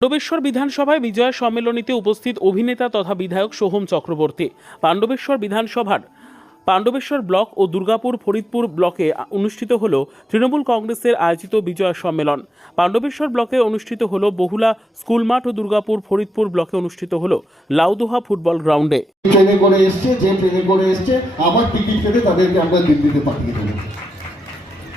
পাণ্ডবেশ্বর বিধানসভায় বিজয় সম্মেলনীতে উপস্থিত অভিনেতা তথা বিধায়ক সোহম চক্রবর্তী। পাণ্ডবেশ্বর বিধানসভার পাণ্ডবেশ্বর ব্লক ও দুর্গাপুর ফরিদপুর ব্লকে অনুষ্ঠিত হল তৃণমূল কংগ্রেসের আয়োজিত বিজয় সম্মেলন। পাণ্ডবেশ্বর ব্লকে অনুষ্ঠিত হল বহুলা স্কুল মাঠ ও দুর্গাপুর ফরিদপুর ব্লকে অনুষ্ঠিত হল লাউদোহা ফুটবল গ্রাউন্ডে। ট্রেনে করে এসছে, যে ট্রেনে করে এসছে টিকিট কেটে তাদেরকে আমরা দিল্লিতে পাঠিয়ে দেবো।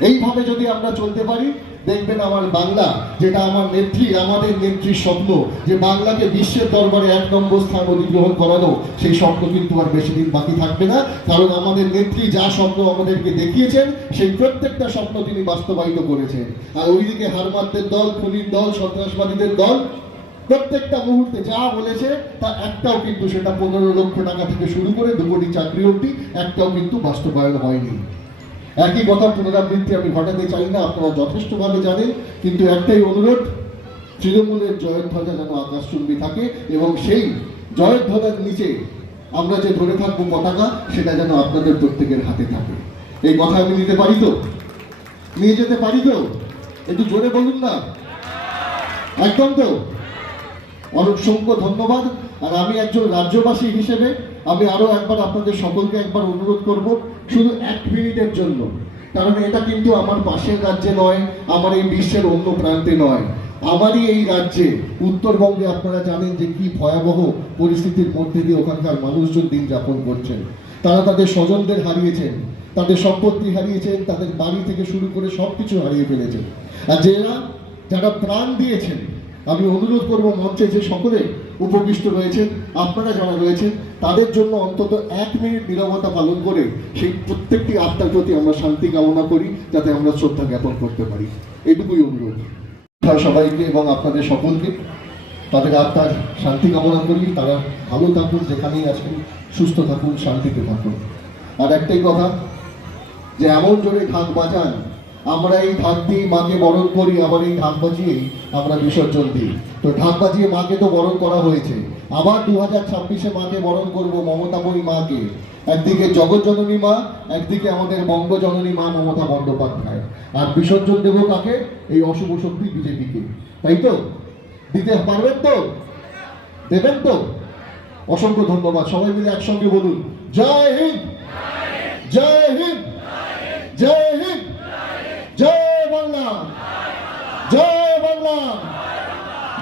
এইভাবে যদি আমরা চলতে পারি দেখবেন আমার বাংলা, যেটা আমার নেত্রী, আমাদের নেত্রীর স্বপ্ন, যে বাংলাকে বিশ্বের দরবারে এক নম্বর স্থান অধিগ্রহণ করানো, সেই স্বপ্ন কিন্তু আর বেশি দিন বাকি থাকবে না। কারণ আমাদের নেত্রী যা স্বপ্ন আমাদেরকে দেখিয়েছেন, সেই প্রত্যেকটা স্বপ্ন তিনি বাস্তবায়িত করেছেন। আর ওইদিকে হারমাতদের দল, খুনির দল, সন্ত্রাসবাদীদের দল, প্রত্যেকটা মুহূর্তে যা বলেছে, তা একটাও কিন্তু সেটা পনেরো লক্ষ টাকা থেকে শুরু করে দু কোটি চাকরি অবধি, একটাও কিন্তু বাস্তবায়ন হয়নি। একই কথা পুনরাবৃত্তি আমি ঘটাতে চাই না, আপনারা যথেষ্টভাবে জানেন, কিন্তু একটাই অনুরোধ, তৃণমূলের জয়ধ্বজা যেন আকাশচুম্বী থাকে এবং সেই জয়ধ্বজার নিচে আমরা যে ধরে থাকব পতাকা, সেটা যেন আপনাদের প্রত্যেকের হাতে থাকে। এই কথা আমি নিতে পারি তো? নিয়ে যেতে পারি তো? একটু জোরে বলুন না। একদম তো? অসংখ্য ধন্যবাদ। আর আমি একজন রাজ্যবাসী হিসেবে আমি আরও একবার আপনাদের সকলকে একবার অনুরোধ করব, শুধু এক মিনিটের জন্য। কারণ এটা কিন্তু আমার পাশের রাজ্যে নয়, আমার এই বিশ্বের অন্য প্রান্তে নয়। আমারই এই রাজ্যে, উত্তরবঙ্গে আপনারা জানেন যে কি ভয়াবহ পরিস্থিতির মধ্যে দিয়ে ওখানকার মানুষজন দিন যাপন করছেন। তারা তাদের স্বজনদের হারিয়েছেন, তাদের সম্পত্তি হারিয়েছেন, তাদের বাড়ি থেকে শুরু করে সব কিছু হারিয়ে ফেলেছেন। আর যারা যারা প্রাণ দিয়েছেন আমি অনুরোধ করব, মঞ্চে যে সকলে উপবিষ্ট রয়েছেন, আপনারা যারা রয়েছেন, তাদের জন্য অন্তত এক মিনিট নীরবতা পালন করে সেই প্রত্যেকটি আত্মার প্রতি আমরা শান্তি কামনা করি, যাতে আমরা শ্রদ্ধা জ্ঞাপন করতে পারি। এটুকুই অনুরোধ। সবাইকে এবং আপনাদের সকলকে, তাদের আত্মার শান্তি কামনা করি, তারা ভালো থাকুন, যেখানেই আছেন, সুস্থ থাকুন, শান্তিতে থাকুন। আর একটাই কথা, যে এমন জোরে ঢাক বাজান আমরা এই ঢাক দিয়ে মাকে বরণ করি, আবার এই ঢাক বাজিয়েই আমরা বিসর্জন দিই। তো ঢাক বাজিয়ে মাকে তো বরণ করা হয়েছে। আবার দু হাজার ছাব্বিশে মাকে বরণ করব মমতাময়ী মাকে। একদিকে জগৎজননী মা, একদিকে আমাদের বঙ্গজননী মা মমতা বন্দ্যোপাধ্যায়। আর বিসর্জন দেব কাকে? এই অশুভ শক্তি বিজেপিকে। তাই তো? দিতে পারবেন তো? দেবেন তো? অসংখ্য ধন্যবাদ। সবাই মিলে একসঙ্গে বলুন, জয় হিন্দ! জয় হিন্দ জয় হিন্দ জয় বাংলা জয় বাংলা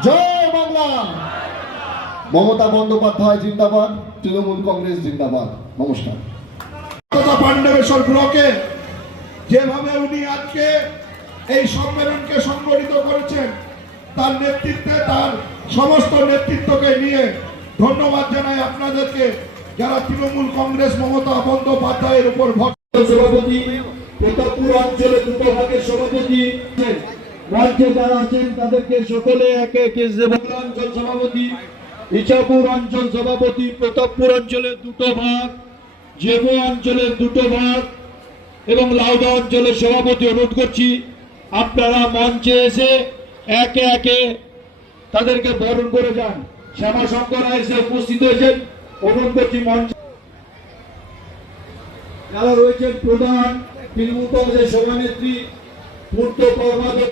জয় বাংলা মমতা বন্দ্যোপাধ্যায় জিন্দাবাদ, তৃণমূল কংগ্রেস জিন্দাবাদ। নমস্কার। পাণ্ডবেশ্বর ব্লকে যেভাবে উনি আজকে এই সম্মেলনকে সংগঠিত করেছেন, তার নেতৃত্বে, তার সমস্ত নেতৃত্বকে নিয়ে ধন্যবাদ জানাই আপনাদেরকে, যারা তৃণমূল কংগ্রেস, মমতা বন্দ্যোপাধ্যায়ের উপর সভাপতি, প্রতাপপুর অঞ্চলে দুটো ভাগের সভাপতি, রাজ্যে যারা আছেন তাদেরকে সকলে একে একে সভাপতি ইছাপুর অঞ্চল সভাপতি প্রতাপপুর অঞ্চলের দুটো ভাগ, জেবু অঞ্চলের দুটো ভাগ এবং লাউদা অঞ্চলের সভাপতি অনুরোধ করছি, আপনারা মঞ্চে এসে একে একে তাদেরকে বরণ করে যান। শ্যামা শঙ্করা এসে উপস্থিত হয়েছেন, অনুরোধ করছি মঞ্চে। যারা রয়েছেন প্রধান, তৃণমূল কংগ্রেসের সভানেত্রী, পূর্ত কর্মাধ্যক্ষ